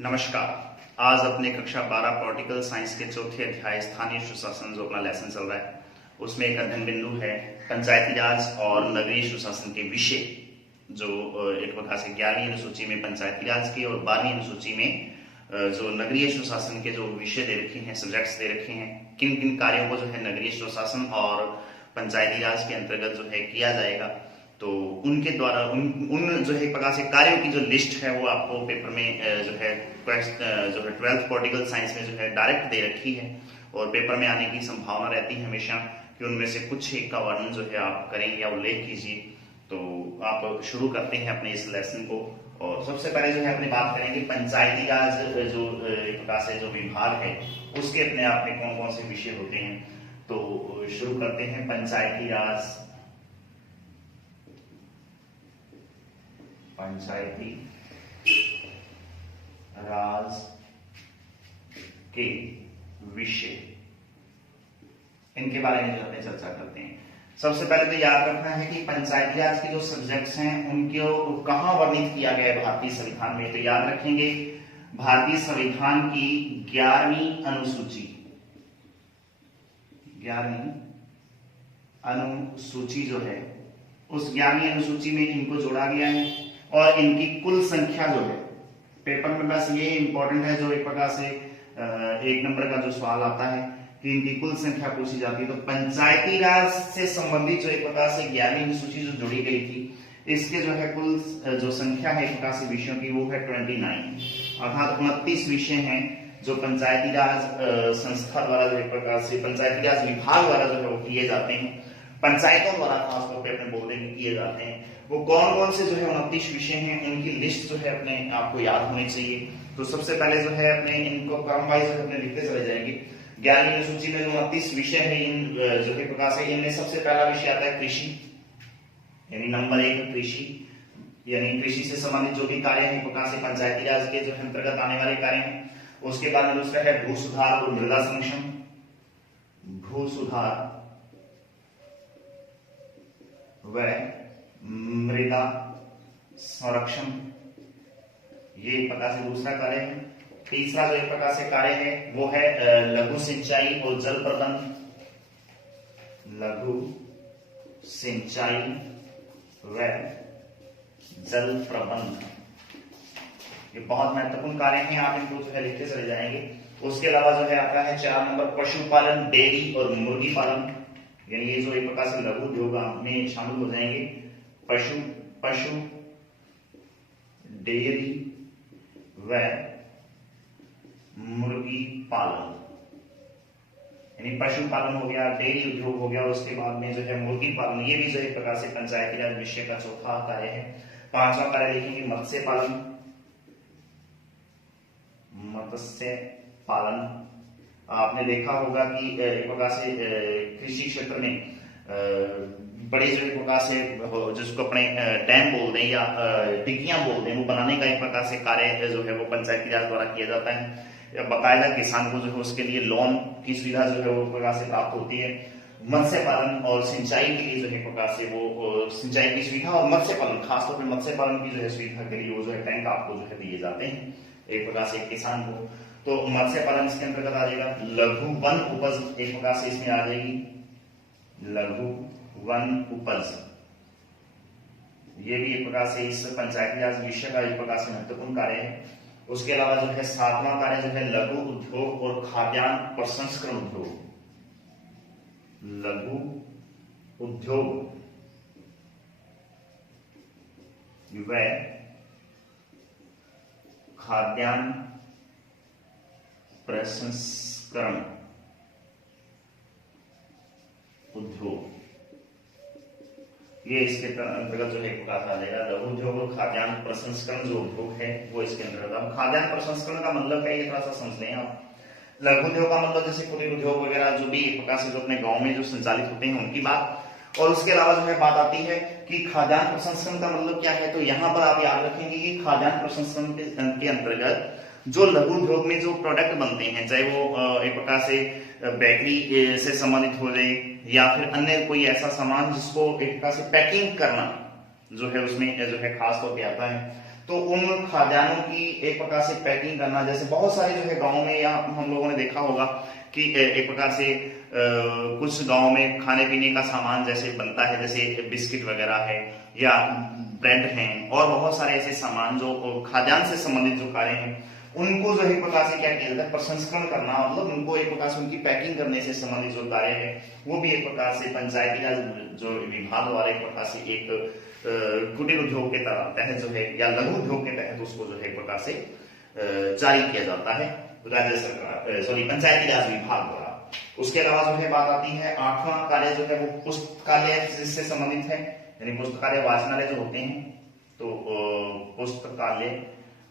नमस्कार। आज अपने कक्षा 12 पॉलिटिकल साइंस के चौथे अध्याय स्थानीय सुशासन जो अपना लेसन चल रहा है उसमें एक अध्ययन बिंदु है पंचायती राज और नगरीय सुशासन के विषय, जो एक प्रकार से 11वीं अनुसूची में पंचायती राज के और 12वीं अनुसूची में जो नगरीय सुशासन के जो विषय दे रखे हैं, सब्जेक्ट्स दे रखे हैं, किन किन कार्यों को जो है नगरीय सुशासन और पंचायती राज के अंतर्गत जो है किया जाएगा, तो उनके द्वारा उन जो है एक प्रकार से कार्यों की जो लिस्ट है वो आपको पेपर में जो है 12th पॉलिटिकल साइंस में जो है डायरेक्ट दे रखी है और पेपर में आने की संभावना रहती है हमेशा कि उनमें से कुछ एक का वर्णन जो है आप करें या उल्लेख कीजिए। तो आप शुरू करते हैं अपने इस लेसन को और सबसे पहले जो है अपनी बात करेंगे पंचायती राज जो एक प्रकार से जो विभाग है उसके अपने आप में कौन कौन से विषय होते हैं। तो शुरू करते हैं पंचायती राज के विषय, इनके बारे में जो अपने चर्चा करते हैं। सबसे पहले तो याद रखना है कि पंचायती राज के जो सब्जेक्ट्स हैं उनको कहां वर्णित किया गया है भारतीय संविधान में। तो याद रखेंगे भारतीय संविधान की 11वीं अनुसूची, 11वीं अनुसूची जो है उस 11वीं अनुसूची में इनको जोड़ा गया है और इनकी कुल संख्या जो है पेपर में बस ये इंपॉर्टेंट है, जो एक प्रकार से एक नंबर का जो सवाल आता है कि इनकी कुल संख्या पूछी जाती है। तो पंचायती राज से संबंधित जो एक प्रकार से 11वीं अनुसूची जो जोड़ी गई थी इसके जो है कुल जो संख्या है एक प्रकार से विषयों की वो है 29, अर्थात 29 विषय हैं जो पंचायती राज संस्था द्वारा जो एक प्रकार से पंचायती राज विभाग द्वारा जो है वो किए जाते हैं, पंचायतों द्वारा खासतौर पर अपने बोलने में किए जाते हैं। वो कौन कौन से जो है 29 विषय हैं उनकी लिस्ट जो है अपने आपको याद होनी चाहिए। तो सबसे पहले जो है अपने इनको क्रम वाइज अपने लिखते चले जाएंगे। 11वीं अनुसूची में जो 29 विषय है इन जो है प्रकार से इनमें सबसे पहला विषय आता है कृषि, यानी नंबर 1 कृषि, यानी कृषि से संबंधित जो भी कार्य है प्रकार से पंचायती राज के जो अंतर्गत आने वाले कार्य हैं। उसके बाद दूसरा है भू सुधार और मृदा संरक्षण, भू सुधार व मृदा संरक्षण, ये एक प्रकार से दूसरा कार्य है। तीसरा जो एक प्रकार से कार्य है वो है लघु सिंचाई और जल प्रबंध, लघु सिंचाई व जल प्रबंध, ये बहुत महत्वपूर्ण कार्य हैं, आप इनको जो है लिखते चले जाएंगे। उसके अलावा जो है आता है 4 नंबर पशुपालन, डेयरी और मुर्गी पालन, यानी ये जो एक प्रकार से लघु उद्योग में शामिल हो जाएंगे। पशु डेयरी व मुर्गी पालन, यानी पशुपालन हो गया, डेयरी उद्योग हो गया, उसके बाद में जो है मुर्गी पालन, ये भी जो एक प्रकार से पंचायती राज विषय का चौथा कार्य है। 5वां कार्य देखेंगे मत्स्य पालन, मत्स्य पालन। आपने देखा होगा कि एक प्रकार से कृषि क्षेत्र में बड़े जो एक प्रकार से जिसको अपने डैम बोल दें या डिग्गियां बोल दें वो बनाने का एक प्रकार से कार्य जो है वो पंचायती राज द्वारा किया जाता है। बाकायदा किसान को जो है उसके लिए लोन की सुविधा जो है वो प्रकार से प्राप्त होती है। मत्स्य पालन और सिंचाई के लिए जो है प्रकार से वो सिंचाई की सुविधा और मत्स्य पालन, खासतौर पर मत्स्य पालन की जो है सुविधा के लिए वो जो है टैंक आपको जो है दिए जाते हैं एक प्रकार से किसान को। तो मत्स्य पालन इसके अंतर्गत आ जाएगा। लघु वन उपज एक प्रकार से इसमें आ जाएगी, लघु वन उपज, ये भी एक प्रकार से इस पंचायती राज विषय का एक प्रकार से महत्वपूर्ण कार्य है। उसके अलावा जो है 7वां कार्य जो है लघु उद्योग और खाद्यान्न प्रसंस्करण उद्योग, लघु उद्योग व खाद्यान्न प्रसंस्करण उद्योग, ये इसके अंतर्गत जो है एक प्रकार आ जाएगा। लघु उद्योग और खाद्यान्न प्रसंस्करण जो उद्योग है वो इसके अंतर्गत। अब खाद्यान्न प्रसंस्करण का मतलब है ये थोड़ा सा समझ लें आप। लघु उद्योग का मतलब जैसे कुटीर उद्योग वगैरह जो भी एक प्रकार से जो अपने गांव में जो संचालित होते हैं उनकी बात। और उसके अलावा जो है बात आती है कि खाद्यान्न प्रसंस्करण का मतलब क्या है। तो यहाँ पर आप याद रखेंगे कि खाद्यान्न प्रसंस्करण के अंतर्गत जो लघु उद्योग में जो प्रोडक्ट बनते हैं, चाहे वो एक प्रकार से बेकरी से संबंधित हो जाए या फिर अन्य कोई ऐसा सामान जिसको एक प्रकार से पैकिंग करना जो है उसमें जो है खास तौर पे आता है। तो उन खाद्यान्नों की एक प्रकार से पैकिंग करना, जैसे बहुत सारे जो है गाँव में या हम लोगों ने देखा होगा कि एक प्रकार से कुछ गाँव में खाने पीने का सामान जैसे बनता है, जैसे बिस्किट वगैरह है या ब्रेड हैं और बहुत सारे ऐसे सामान जो खाद्यान्न से संबंधित जो कार्य हैं, उनको जो एक प्रकार से क्या किया जाता है, प्रसंस्करण करना, मतलब उनको एक प्रकार से उनकी पैकिंग करने से संबंधित जो कार्य है वो भी एक प्रकार से पंचायती राज जो विभाग द्वारा एक प्रकार से एक कुटीर उद्योग के तहत जो है या लघु उद्योग के तहत उसको जो है एक प्रकार से जारी किया जाता है राज्य सरकार पंचायती राज विभाग द्वारा। उसके अलावा जो है बात आती है 8वां कार्य जो है वो पुस्तकालय से संबंधित है, यानी पुस्तकालय वाचनालय जो होते हैं, तो पुस्तकालय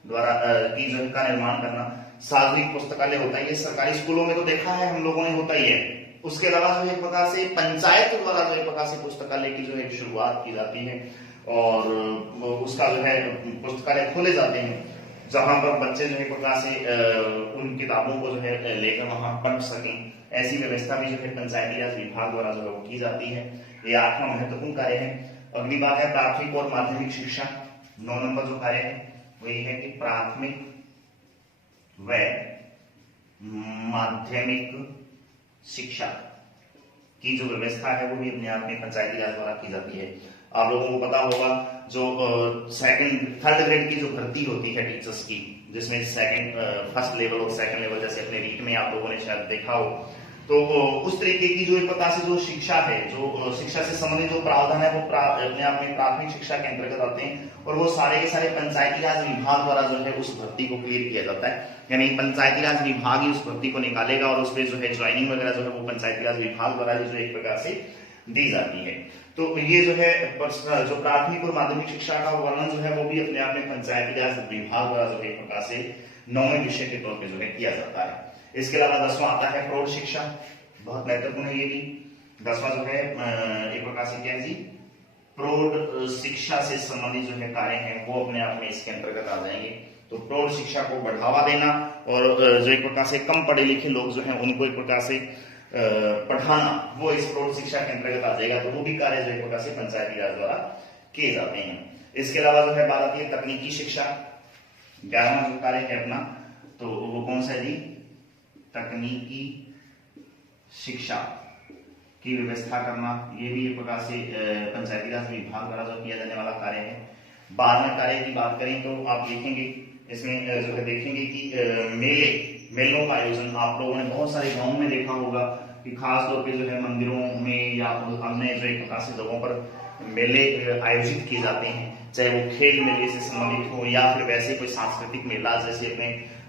द्वारा की जो का निर्माण करना। सार्वजनिक पुस्तकालय होता है, ये सरकारी स्कूलों में तो देखा है हम लोगों ने, होता ही है। उसके अलावा जो एक प्रकार से पंचायत द्वारा जो एक प्रकार से पुस्तकालय की जो है शुरुआत की जाती है और उसका जो है पुस्तकालय खोले जाते हैं जहां पर बच्चे जो है एक प्रकार से उन किताबों को जो है लेकर वहां पढ़ सकें, ऐसी व्यवस्था भी जो है पंचायती राज विभाग द्वारा जो है वो की जाती है। ये 8वां महत्वपूर्ण कार्य है। अगली बात है प्राथमिक और माध्यमिक शिक्षा। 9 नंबर जो कार्य है वही है कि प्राथमिक व माध्यमिक शिक्षा की जो व्यवस्था है वो भी अपने आप में पंचायती राज द्वारा की जाती है। आप लोगों को पता होगा जो थर्ड ग्रेड की जो भर्ती होती है टीचर्स की, जिसमें फर्स्ट लेवल और सेकंड लेवल जैसे अपने रीट में आप लोगों ने शायद देखा हो, तो उस तरीके की जो एक प्रकार से जो शिक्षा है, जो शिक्षा से संबंधित जो प्रावधान है वो अपने आप में प्राथमिक शिक्षा के अंतर्गत आते हैं और वो सारे के सारे पंचायती राज विभाग द्वारा जो है उस भर्ती को क्लियर किया जाता है। यानी पंचायती राज विभाग ही उस भर्ती को निकालेगा और उस पर जो है ज्वाइनिंग वगैरह जो है वो पंचायती राज विभाग द्वारा जो एक प्रकार से दी जाती है। तो ये जो है जो प्राथमिक और माध्यमिक शिक्षा का वर्णन जो है वो भी अपने आप में पंचायती राज विभाग द्वारा जो एक प्रकार से 9वें विषय के तौर पर जो है किया जाता है। इसके अलावा 10वां आता है प्रौढ़ शिक्षा, बहुत महत्वपूर्ण है ये भी। 10वां जो है एक प्रकार से क्या है जी, प्रौढ़ शिक्षा से संबंधित जो है कार्य हैं वो अपने आप में इसके अंतर्गत आ जाएंगे। तो प्रौढ़ शिक्षा को बढ़ावा देना और जो एक प्रकार से कम पढ़े लिखे लोग जो हैं उनको एक प्रकार से पढ़ाना, वो इस प्रौढ़ शिक्षा के अंतर्गत आ जाएगा। तो वो भी कार्य जो एक प्रकार से पंचायती राज द्वारा किए जाते हैं। इसके अलावा जो है बात आती है तकनीकी शिक्षा। 11वां जो कार्य है अपना, तो वो कौन सा है जी, तकनीकी शिक्षा की व्यवस्था करना। ये भी एक प्रकार से पंचायती राज विभाग द्वारा जो किया जाने वाला कार्य है। 12वें कार्य की बात करें तो आप देखेंगे इसमें जो है देखेंगे कि मेलों का आयोजन आप लोगों ने बहुत सारे गांवों में देखा होगा कि खास तौर पे जो है मंदिरों में या अन्य जो एक प्रकार से जगहों पर मेले आयोजित किए जाते हैं, चाहे वो खेल मेले से संबंधित हो या फिर वैसे कोई सांस्कृतिक मेला जैसे अपने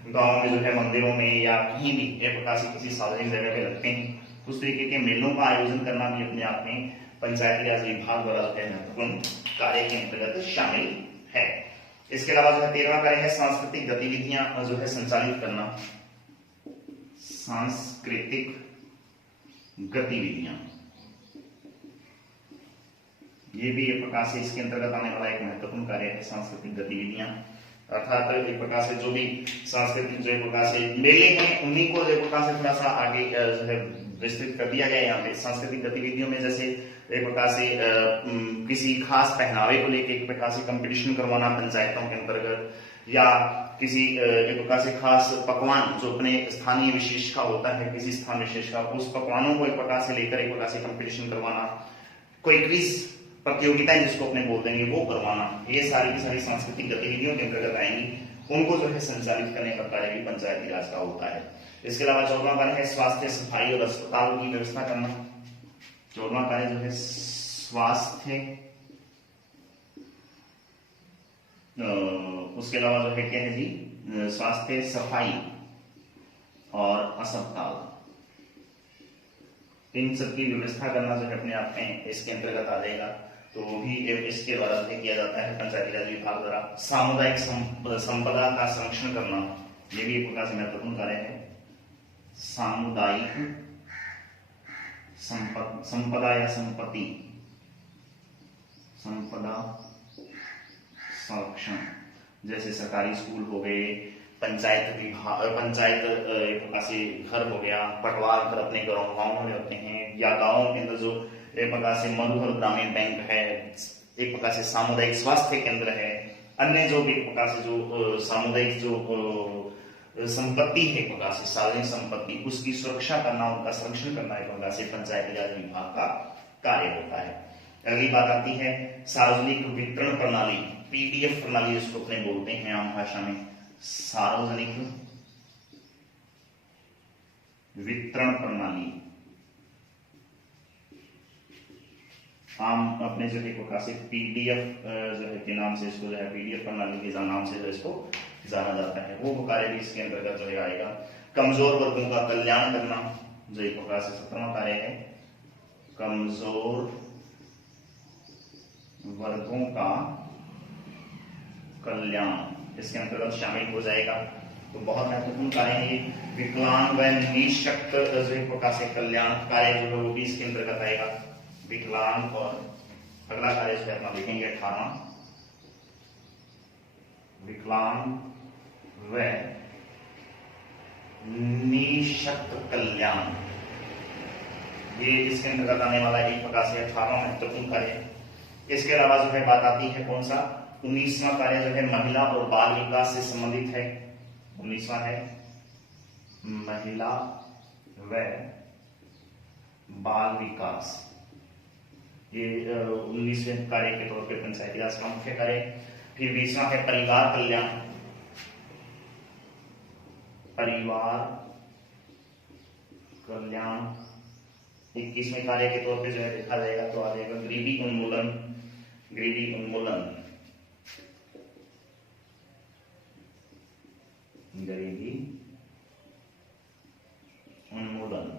गाँव में जो है मंदिरों में या कहीं भी एक प्रकार से किसी सार्वजनिक जगह पे लगते हैं। उस तरीके के मेलों का आयोजन करना भी अपने आप में पंचायती राज विभाग द्वारा जो है महत्वपूर्ण कार्य के अंतर्गत शामिल है। इसके अलावा जो है 13वां कार्य है सांस्कृतिक गतिविधियां जो है संचालित करना। सांस्कृतिक गतिविधियां, ये भी एक प्रकार से इसके अंतर्गत आने वाला एक महत्वपूर्ण कार्य है। सांस्कृतिक गतिविधियां अर्थात एक प्रकार से जो भी सांस्कृतिक जो एक प्रकार से मेले हैं उन्हीं को एक प्रकार से थोड़ा सा आगे जो है विस्तृत कर दिया गया है। यहाँ पे सांस्कृतिक गतिविधियों में जैसे एक प्रकार से किसी खास पहनावे को लेकर एक प्रकार से कंपटीशन करवाना पंचायतों के अंतर्गत, या किसी एक प्रकार से खास पकवान जो अपने स्थानीय विशेष का होता है, किसी स्थान विशेष का, उस पकवानों को एक प्रकार से लेकर एक प्रकार से कंपटीशन करवाना, कोई क्विज प्रतियोगिताएं जिसको अपने बोल देंगे वो करवाना, ये सारी की सारी सांस्कृतिक गतिविधियों के अंतर्गत आएंगी। उनको जो है संचालित करने का कार्य भी पंचायती राज का होता है। इसके अलावा 14वां कार्य है स्वास्थ्य सफाई और अस्पताल की व्यवस्था करना। 14वां कार्य जो है स्वास्थ्य, उसके अलावा जो है क्या है जी, स्वास्थ्य सफाई और अस्पताल, इन सब की व्यवस्था करना जो है अपने आप में इसके अंतर्गत आ जाएगा। तो भी इसके द्वारा किया जाता है पंचायती राज विभाग द्वारा। सामुदायिक संपदा का संरक्षण करना, ये भी एक प्रकार से महत्वपूर्ण कार्य है। सामुदायिक संपदा या संपत्ति, संपदा संरक्षण, जैसे सरकारी स्कूल हो गए, पंचायत एक प्रकार से घर हो गया, पटवार घर अपने गाँव में होते हैं, या गाँव के अंदर जो एक प्रकार से मधुकर ग्रामीण बैंक है, एक प्रकार से सामुदायिक स्वास्थ्य केंद्र है, अन्य जो भी एक प्रकार से जो सामुदायिक जो संपत्ति है, एक प्रकार से सार्वजनिक संपत्ति, उसकी सुरक्षा करना, उनका संरक्षण करना एक प्रकार से पंचायती राज विभाग का कार्य होता है। अगली बात आती है सार्वजनिक वितरण प्रणाली, पीडीएफ प्रणाली जिसको अपने बोलते हैं आम भाषा में, सार्वजनिक वितरण प्रणाली। आम अपने जो है प्रकार से पीडीएफ जो है के नाम से इसको जो है पीडीएफ प्रणाली के नाम से जो इसको जाना जाता है, वो कार्य भी इसके अंतर्गत जो है आएगा। कमजोर वर्गों का कल्याण करना जो एक प्रकार से 17वां कार्य है, कमजोर वर्गों का कल्याण इसके अंतर्गत शामिल हो जाएगा। तो बहुत महत्वपूर्ण कार्य है ये। विकलांग व निशक्त जो एक प्रकार से कल्याण कार्य जो है वो भी इसके अंतर्गत आएगा, विकलांग। और अगला कार्य जो है अपना देखेंगे 18, विकलांग व निशक्त कल्याण, ये इसके अंतर्गत आने वाला एक प्रकार से 18वां महत्वपूर्ण कार्य है। इसके अलावा जो है बात आती है कौन सा, 19वां कार्य जो है महिला और बाल विकास से संबंधित है। 19वां है महिला व बाल विकास, ये 19वें कार्य के तौर पे पंचायती राज का मुख्य कार्य। फिर 20वां है परिवार कल्याण, परिवार कल्याण 21वें कार्य के तौर पे जो है देखा जाएगा तो आ जाएगा गरीबी उन्मूलन, गरीबी उन्मूलन, गरीबी उन्मूलन।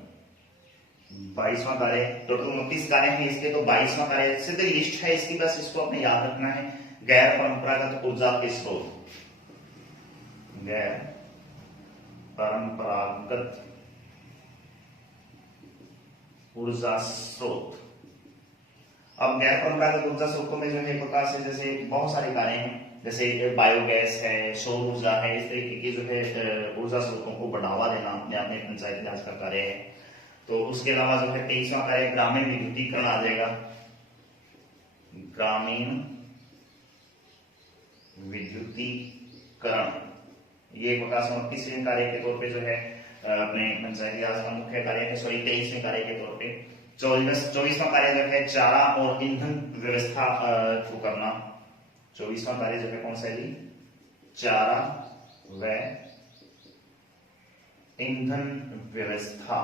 22वां कार्य, टोटल 29 कार्य है इसके, तो 22वां कार्य सिद्ध लिस्ट है इसकी, बस इसको अपने याद रखना है। गैर परंपरागत ऊर्जा के स्रोत, गैर परंपरागत ऊर्जा स्रोत। अब गैर परंपरागत ऊर्जा स्रोतों में जो है प्रकार से जैसे बहुत सारे कार्य हैं, जैसे बायोगैस है, सौर ऊर्जा है, इस तरीके की जो है ऊर्जा स्रोतों को बढ़ावा देना अपने आप में पंचायती राज का कार्य है। तो उसके अलावा जो है 23वां कार्य ग्रामीण विद्युतीकरण आ जाएगा, ग्रामीण विद्युतीकरण, ये प्रकार से 29वें कार्य के तौर पे जो है अपने पंचायती राज का मुख्य कार्य है, सॉरी 23वें कार्य के तौर पे। 24वां कार्य जो है चारा और ईंधन व्यवस्था को करना। 24वां कार्य जो है कौन सा है जी, चारा व ईंधन व्यवस्था,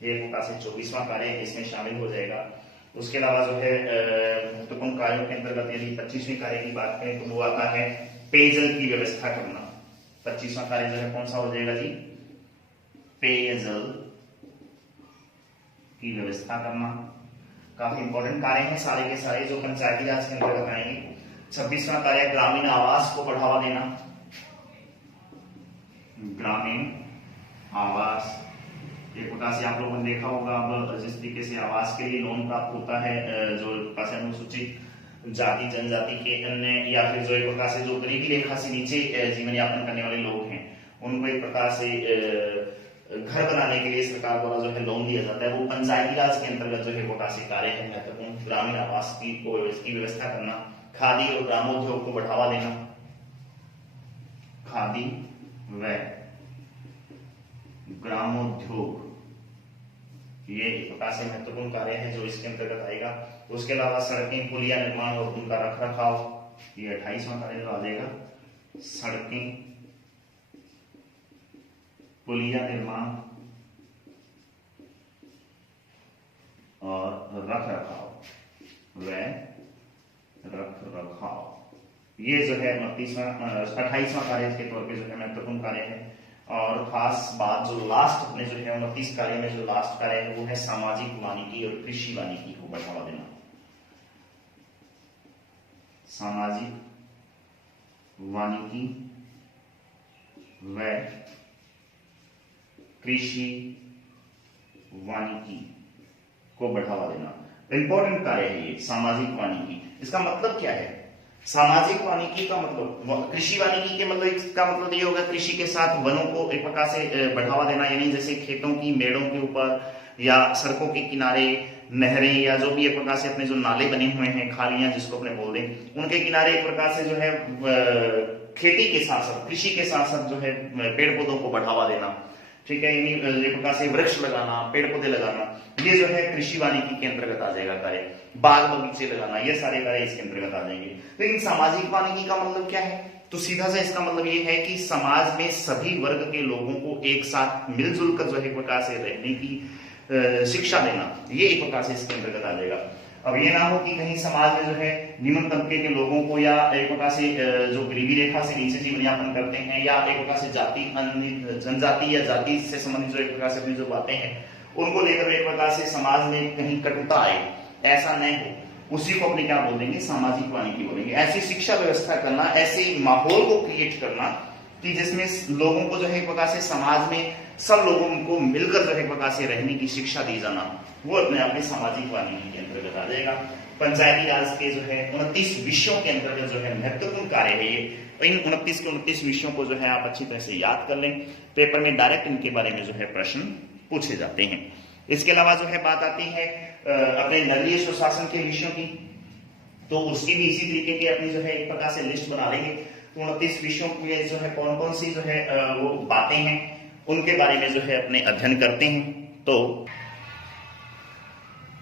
ये प्रकार से 24वां कार्य इसमें शामिल हो जाएगा। उसके अलावा जो है महत्वपूर्ण कार्यों के अंतर्गत यदि 25वें कार्य की बात करें तो वो आता है पेयजल की व्यवस्था करना। 25वां कार्य जो है कौन सा हो जाएगा जी, पेयजल की व्यवस्था करना। काफी इंपॉर्टेंट कार्य हैं सारे के सारे जो पंचायती राज के अंतर्गत आएंगे। 26वां कार्य ग्रामीण आवास को बढ़ावा देना, ग्रामीण आवास, एक प्रकार से आप लोगों ने देखा होगा अब जिस तरीके से आवास के लिए लोन प्राप्त होता है जो अनुसूचित जाति जनजाति के अन्य या फिर जो एक प्रकार से जो गरीबी रेखा से नीचे जीवन यापन करने वाले लोग हैं उनको एक प्रकार से घर बनाने के लिए सरकार द्वारा जो है लोन दिया जाता है, वो पंचायती राज के अंतर्गत जो है प्रकार से कार्य है महत्वपूर्ण। ग्रामीण आवास की व्यवस्था करना, खादी और ग्रामोद्योग को बढ़ावा देना, खादी व ग्रामोद्योग, ये एक प्रकार से महत्वपूर्ण कार्य है जो इसके अंतर्गत आएगा। तो उसके अलावा सड़कें पुलिया निर्माण और उनका रख रखाव, ये 28वां कार्य जो आ जाएगा, सड़कें पुलिया निर्माण और रख रखाव व रख रखाव, ये जो है 28वां कार्य के तौर पे जो है महत्वपूर्ण कार्य है। और खास बात जो लास्ट अपने जो है 29 कार्य में जो लास्ट कार्य है वो है सामाजिक वानिकी और कृषि वानिकी को बढ़ावा देना। सामाजिक वानिकी व कृषि वानिकी को बढ़ावा देना, इंपॉर्टेंट कार्य है ये सामाजिक वानिकी। इसका मतलब क्या है, सामाजिक वानिकी का मतलब, कृषि वानिकी के मतलब इसका मतलब ये होगा कृषि के साथ वनों को एक प्रकार से बढ़ावा देना, यानी जैसे खेतों की मेड़ों के ऊपर या सड़कों के किनारे नहरें या जो भी एक प्रकार से अपने जो नाले बने हुए हैं, खालियां जिसको अपने बोल दें, उनके किनारे एक प्रकार से जो है खेती के साथ साथ, कृषि के साथ साथ जो है पेड़ पौधों को बढ़ावा देना, ठीक है, यानी एक प्रकार से वृक्ष लगाना, पेड़ पौधे लगाना, ये जो है कृषि वानिकी के अंतर्गत आ जाएगा कार्य। बाग बगीचे लगाना, ये सारे कार्य इसके अंतर्गत आ जाएंगे। लेकिन सामाजिक वानिकी का मतलब क्या है? तो सीधा सा इसका मतलब ये है कि समाज में सभी वर्ग के लोगों को एक साथ मिलजुल कर जो है एक प्रकार से रहने की शिक्षा देना, ये एक प्रकार से इसके अंतर्गत आ जाएगा। अब ये ना हो कि कहीं समाज में जो है निम्न तबके के लोगों को या एक प्रकार से जो गरीबी रेखा से नीचे जीवन यापन करते हैं या एक प्रकार से जाति जनजाति या जाति से संबंधित जो एक प्रकार से अपनी जो बातें हैं उनको लेकर एक प्रकार से समाज में कहीं कटुता आए, ऐसा नहीं हो, उसी को अपने क्या बोल देंगे? सामाजिक वानिकी बोलेंगे। ऐसी शिक्षा व्यवस्था करना, ऐसे माहौल को क्रिएट करना कि जिसमें लोगों को जो है एक प्रकार से समाज में सब लोगों को मिलकर जो है एक प्रकार से रहने की शिक्षा दी जाना, वो अपने आप में सामाजिक वानिकी के अंतर्गत आ जाएगा। पंचायती राज के जो है 29 विषयों के अंतर्गत जो है महत्वपूर्ण कार्य है ये। इन 29 के 29 विषयों को जो है आप अच्छी तरह से याद कर लें, पेपर में डायरेक्ट इनके बारे में जो है प्रश्न पूछे जाते हैं। इसके अलावा जो है बात आती है अपने नगरीय सुशासन के विषयों की, तो उसकी भी इसी तरीके की अपनी जो है एक प्रकार से लिस्ट बना लेंगे। तो 29 विषयों में जो है कौन कौन सी जो है वो बातें हैं उनके बारे में जो है अपने अध्ययन करते हैं। तो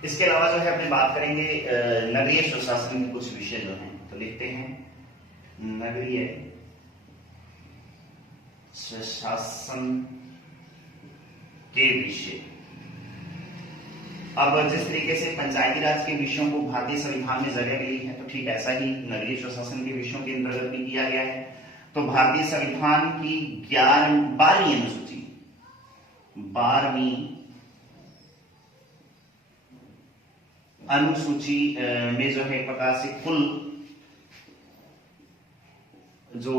इसके अलावा जो है अपने बात करेंगे नगरीय सुशासन के कुछ विषय जो हैं, तो लिखते हैं नगरीय सुशासन के विषय। अब जिस तरीके से पंचायती राज के विषयों को भारतीय संविधान में जगह मिली है, तो ठीक ऐसा ही नगरीय सुशासन के विषयों के अंतर्गत भी किया गया है। तो भारतीय संविधान की 12वीं अनुसूची, 12वीं अनुसूची में जो है एक प्रकार से कुल जो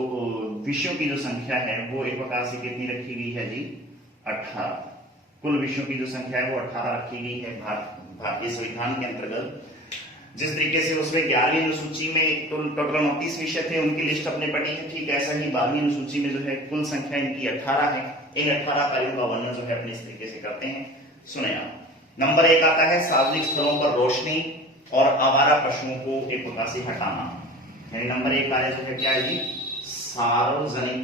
विषयों की जो संख्या है वो एक प्रकार से कितनी रखी गई है जी? 18। कुल विषयों की जो संख्या है वो 18 रखी गई है भारतीय संविधान के अंतर्गत। जिस तरीके से उसमें 11वीं अनुसूची में टोटल 29 विषय थे, उनकी लिस्ट अपने पड़ी है, ठीक ऐसा ही 12वीं अनुसूची में जो है कुल संख्या इनकी 18 है। इन 18 कार्यों का वर्णन जो है अपने इस तरीके से करते हैं, सुने आप। नंबर 1 आता है सार्वजनिक स्थलों पर रोशनी और आवारा पशुओं को एक प्रकार से हटाना। यानी नंबर 1 कार्य जो है क्या है जी? सार्वजनिक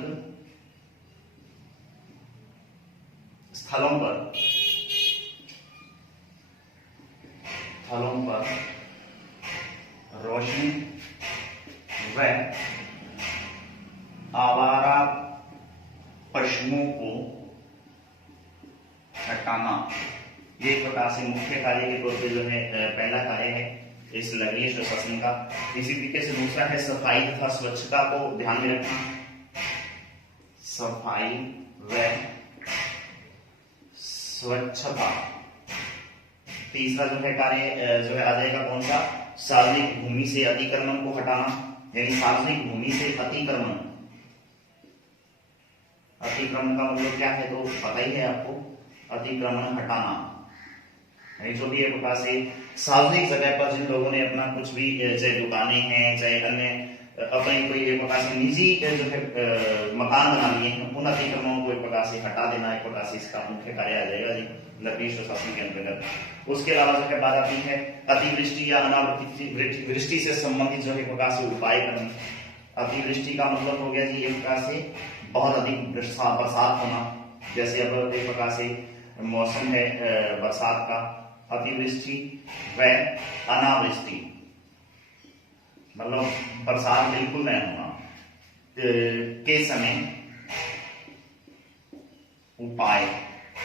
स्थलों पर रोशनी व आवारा पशुओं को हटाना, ये एक प्रकार से मुख्य कार्य के तौर पे जो है पहला कार्य है इस नगरीय सुशासन का। इसी तरीके से दूसरा है सफाई तथा स्वच्छता को ध्यान में रखना, सफाई व स्वच्छता। तीसरा जो है कार्य जो है आ जाएगा कौन सा? सार्वजनिक भूमि से अतिक्रमण को हटाना, यानी सार्वजनिक भूमि से अतिक्रमण। अतिक्रमण का मतलब क्या है तो पता ही है आपको, अतिक्रमण हटाना, यानी जो भी एक प्रकार से सार्वजनिक जगह पर जिन लोगों ने अपना कुछ भी चाहे दुकानें हैं चाहे अन्य अपने कोई एक प्रकार से निजी जो है मकान बना लिए हैं, उन अतिक्रमणों को एक प्रकार से हटा देना एक प्रकार से इसका मुख्य कार्य आ जाएगा जी नगरीय सुशासन के अंतर्गत। उसके अलावा जो है बात आती है अतिवृष्टि या अनावृष्टि से संबंधित जो है प्रकार से उपाय करना। अतिवृष्टि का मतलब हो गया जी एक प्रकार से बहुत अधिक बरसात होना, जैसे अब एक प्रकार से मौसम है बरसात का। अतिवृष्टि व अनावृष्टि मतलब बरसात बिल्कुल नहीं होना के समय उपाय,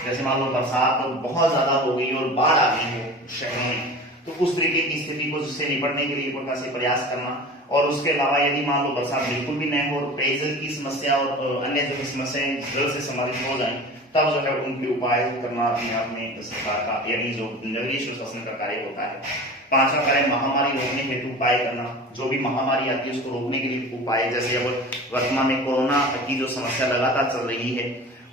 जैसे मान लो बरसात तो बहुत ज्यादा हो गई और बाढ़ आ गई हो शहरों में, तो उस तरीके की स्थिति को जिससे निपटने के लिए प्रकार से प्रयास करना। और उसके अलावा यदि मान लो बरसात बिल्कुल भी नहीं हो और पेयजल की समस्या और अन्य जो समस्याएं जल से संबंधित हो जाए, तब जो है उनके उपाय करना अपने आप में सरकार का यानी जो नगरीय सुशासन का कार्य होता है। 5वां कार्य महामारी रोकने हेतु उपाय करना, जो भी महामारी आती है उसको रोकने के लिए उपाय, जैसे अब वर्तमान में कोरोना की जो समस्या लगातार चल रही है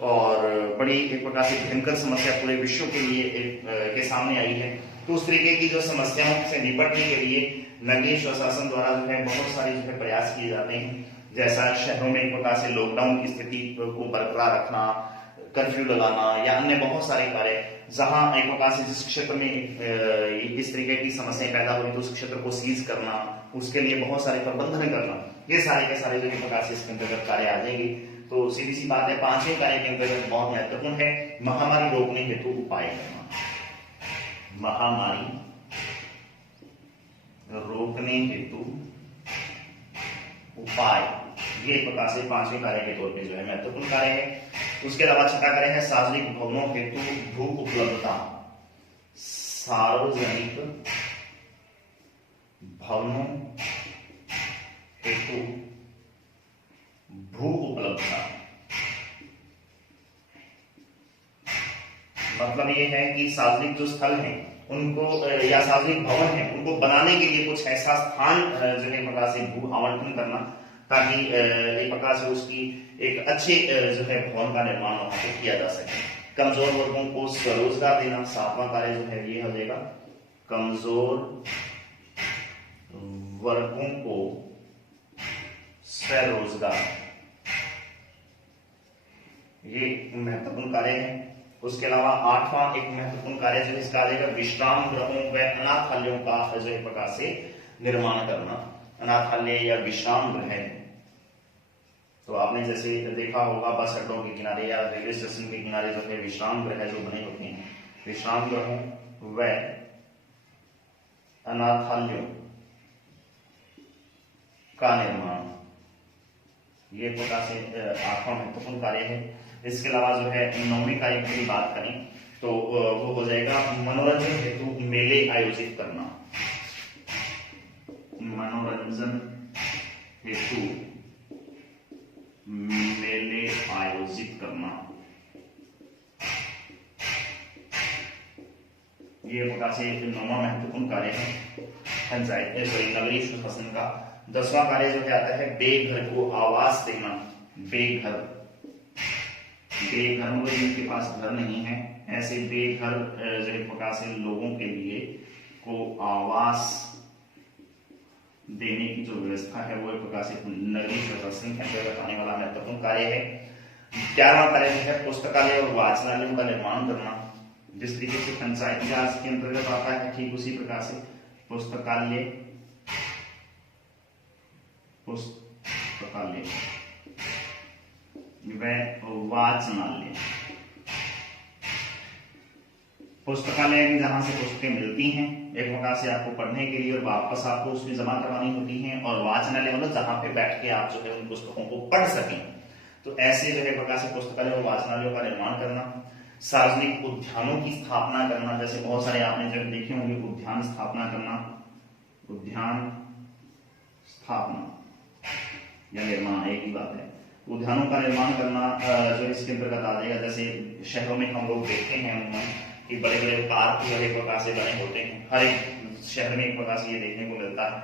और बड़ी एक प्रकार से भयंकर समस्या पूरे विश्व के लिए के सामने आई है, तो उस तरीके की जो समस्याओं से निपटने के लिए नगरीय सुशासन द्वारा जो है बहुत सारे जो है प्रयास किए जाते हैं। जैसा शहरों में एक प्रकार से लॉकडाउन की स्थिति को बरकरार रखना, कर्फ्यू लगाना या अन्य बहुत सारे कार्य जहां एक प्रकार से जिस क्षेत्र में इस तरीके की समस्याएं पैदा हुई तो उस क्षेत्र को सीज करना, उसके लिए बहुत सारे प्रबंधन करना, ये सारे के सारे जो एक प्रकार से इसके अंतर्गत कार्य आ जाएंगे। तो सीधी सी बात है, पांचवें कार्य के अंतर्गत बहुत महत्वपूर्ण है महामारी रोकने हेतु उपाय करना। महामारी रोकने हेतु उपाय, ये एक प्रकार से पांचवें कार्य के तौर पे जो है महत्वपूर्ण कार्य है। उसके अलावा छठा कार्य है सार्वजनिक भवनों हेतु भू उपलब्धता। सार्वजनिक भवनों हेतु भू उपलब्धता, मतलब ये है कि सार्वजनिक जो स्थल है उनको या सार्वजनिक भवन है उनको बनाने के लिए कुछ ऐसा स्थान जो है प्रकार से भू आवंटन करना, ताकि एक प्रकार से उसकी एक अच्छे जो है भवन का निर्माण वहां पे किया जा सके। कमजोर वर्गों को स्वरोजगार देना, सातवां कार्य जो है ये हो जाएगा कमजोर वर्गों को स्वरोजगार, ये महत्वपूर्ण कार्य है। उसके अलावा आठवां एक महत्वपूर्ण कार्य जो इसका आ जाएगा विश्राम गृहों व अनाथालयों का जो एक प्रकार से निर्माण करना। अनाथालय या विश्राम गृह, तो आपने जैसे देखा होगा बस अड्डों के किनारे या रेलवे स्टेशन के किनारे जो है विश्राम गृह जो बने होते हैं, विश्राम गृहों व अनाथालयों का निर्माण, ये प्रकार से आठवां महत्वपूर्ण कार्य है। इसके अलावा जो है नौवीं कार्य की बात करें तो वो हो जाएगा मनोरंजन हेतु मेले आयोजित करना। मनोरंजन हेतु मेले आयोजित करना, ये प्रकार से नौवां महत्वपूर्ण कार्य है पंचायत नगरीय शासन का। 10वां कार्य जो है आता है बेघर को आवास देना। बेघर, बेघर मतलब जिनके पास घर नहीं है, ऐसे बेघर जो एक प्रकार से लोगों के लिए को आवास देने की जो व्यवस्था है वो एक प्रकार से नगरीय प्रशासन के अंतर्गत आने वाला महत्वपूर्ण कार्य है। 11वां कार्य जो है पुस्तकालय और वाचनालयों का निर्माण करना। जिस तरीके से पंचायती राज के अंतर्गत आता है ठीक उसी प्रकार से पुस्तकालय व वाचनालय, पुस्तकालय जहां से पुस्तकें मिलती हैं एक प्रकार से आपको पढ़ने के लिए और वापस आपको उसमें जमा करवानी होती हैं, और वाचनालय मतलब जहां पे बैठ के आप जो है उन पुस्तकों को पढ़ सकें। तो ऐसे जो है प्रकार से पुस्तकालय और वाचनालयों का निर्माण करना। सार्वजनिक उद्यानों की स्थापना करना, जैसे बहुत सारे आपने जब देखे होंगे उद्यान स्थापना करना, उद्यान स्थापना या निर्माण एक ही बात है। उद्यानों का निर्माण करना जो इसके अंतर्गत आ जाएगा। जैसे शहरों में हम लोग देखते हैं कि बड़े बड़े पार्क जो एक प्रकार से बने होते हैं, हर एक शहर में एक प्रकार से ये देखने को मिलता है।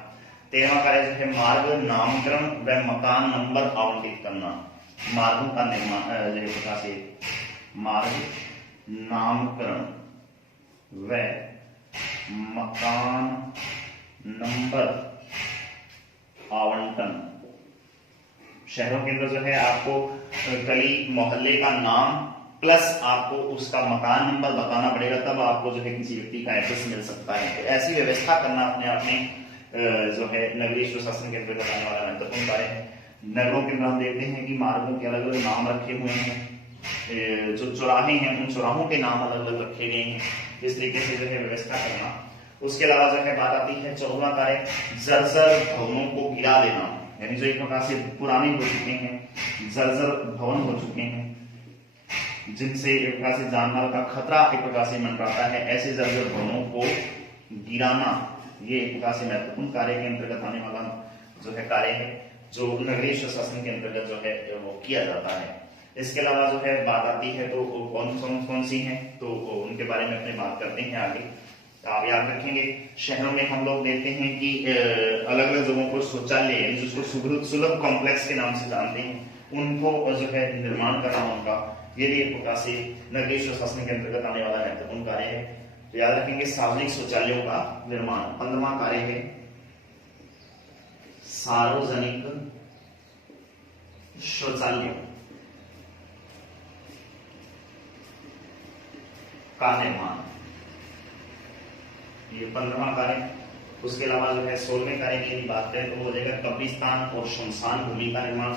13वां कार्य जो है मार्ग नामकरण व मकान नंबर आवंटित करना। मार्गों का निर्माण जो एक प्रकार से मार्ग नामकरण व मकान नंबर आवंटन। शहरों के अंदर जो है आपको गली मोहल्ले का नाम प्लस आपको उसका मकान नंबर बताना पड़ेगा, तब आपको जो है किसी व्यक्ति का एड्रेस मिल सकता है। तो ऐसी व्यवस्था करना अपने आप में जो है नगरीय प्रशासन के अंतर्गत आने वाला महत्वपूर्ण कार्य है। नगरों के अंदर हम देखते हैं कि मार्गों के अलग अलग नाम रखे हुए हैं, जो चौराहे हैं उन चौराहों के नाम अलग अलग रखे गए हैं, इस तरीके से जो है व्यवस्था करना। उसके अलावा जो है बात आती है 14वां कार्य जर्जर भवनों को गिरा देना, यानी जो एक प्रकार से पुराने हो चुके हैं, जर्जर भवन हो चुके हैं, जिनसे एक प्रकार से जानमाल का खतरा एक प्रकार से मंडराता है, ऐसे जर्जर भवनों को गिराना, ये एक प्रकार से महत्वपूर्ण कार्य के अंतर्गत आने वाला जो है कार्य है, जो नगरीय शासन के अंतर्गत जो है वो किया जाता है। इसके अलावा जो है बात आती है तो कौन सी हैं, तो उनके बारे में अपने बात करते हैं आगे। आप याद रखेंगे शहरों में हम लोग देखते हैं कि अलग अलग जगहों को शौचालय जिसको सुलभ कॉम्प्लेक्स के नाम से जानते हैं, उनको जो है निर्माण करना उनका, ये भी एक प्रकार से नगरीय शासन के अंतर्गत आने वाला महत्वपूर्ण कार्य है। तो याद रखेंगे सार्वजनिक शौचालयों का निर्माण। 15वां कार्य है सार्वजनिक शौचालय। का निर्माण, ये 15वां कार्य। उसके अलावा जो है 16वें कार्य की यदि बात करें तो वो हो जाएगा कब्रिस्तान और शमशान भूमि का निर्माण,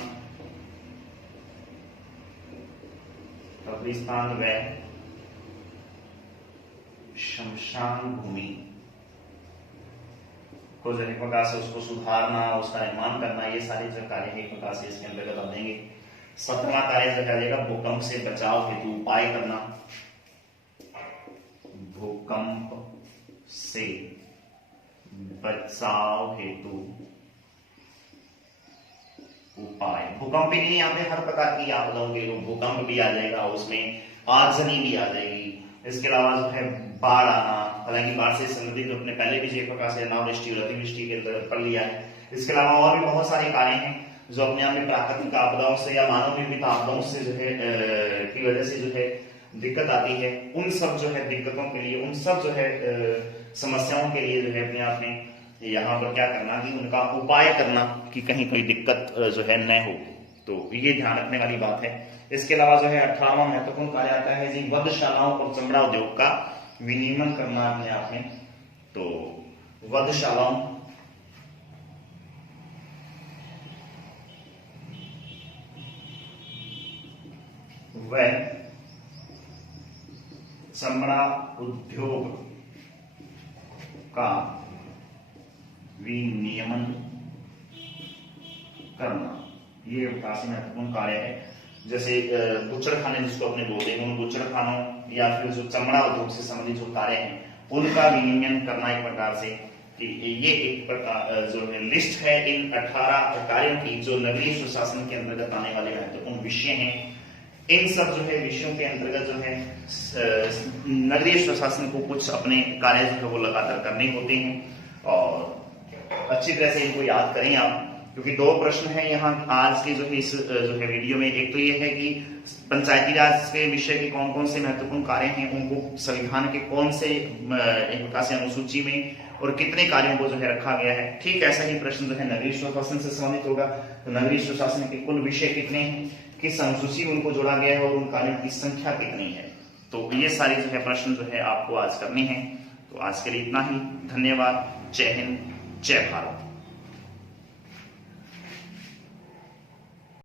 कब्रिस्तान व शमशान भूमि को जो एक प्रकार से उसको सुधारना, उसका निर्माण करना, ये सारे जो कार्य है एक प्रकार से इसके अंतर्गत आ जाएंगे। 17वां कार्य जो करेगा भूकंप से बचाव हेतु उपाय करना, भूकंप से बचाव हेतु उपाय। भूकंप ही नहीं आते, हर प्रकार की आपदाओं के भूकंप भी आ जाएगा, उसमें आगजनी भी आ जाएगी। इसके अलावा जो है बाढ़ आना, हालांकि बाढ़ से संबंधित जो अपने पहले भी जो प्रकार से अनावृष्टि और अतिवृष्टि के अंतर्गत पढ़ लिया है। इसके अलावा और भी बहुत सारे कार्य हैं जो अपने आप में प्राकृतिक आपदाओं से या मानव निर्मित आपदाओं से जो है की वजह से जो है दिक्कत आती है। उन सब जो है दिक्कतों के लिए, उन सब जो है समस्याओं के लिए जो है अपने आप में यहाँ पर क्या करना कि उनका उपाय करना कि कहीं कोई दिक्कत जो है न हो, तो ये ध्यान रखने वाली बात है। इसके अलावा जो है 18वां महत्वपूर्ण कार्य आता है जी वधशालाओं और चमड़ा उद्योग का विनियमन करना अपने आप में। तो वधशालाओं व चमड़ा उद्योग का विनियमन करना, ये काफी महत्वपूर्ण कार्य है। जैसे बुचड़ खाने जिसको अपने बोलते हैं, उन बुचड़ खानों या फिर जो चमड़ा उद्योग से संबंधित जो कार्य हैं उनका विनियमन करना एक प्रकार से कि ये एक प्रकार जो है लिस्ट है इन 18 कार्यों की जो नगरीय सुशासन के अंतर्गत आने वाले महत्वपूर्ण विषय हैं। इन सब जो है विषयों के अंतर्गत जो है नगरीय सुशासन को कुछ अपने कार्य जो है वो लगातार करने होते हैं और अच्छी तरह से इनको याद करें आप, क्योंकि 2 प्रश्न हैं यहाँ आज के जो है इस जो है वीडियो में। एक तो ये है कि पंचायती राज के विषय के कौन कौन से महत्वपूर्ण कार्य हैं, उनको संविधान के कौन से एक प्रकार से अनुसूची में और कितने कार्यों को जो है रखा गया है। ठीक ऐसा ही प्रश्न जो है नगरीय सुशासन से संबंधित होगा, तो नगरीय सुशासन के कुल विषय कितने हैं, किस अनुसूची में उनको जोड़ा गया है और उन कार्यों की संख्या कितनी है। तो ये सारे जो है प्रश्न जो है आपको आज करने हैं। तो आज के लिए इतना ही। धन्यवाद। जय हिंद, जय भारत।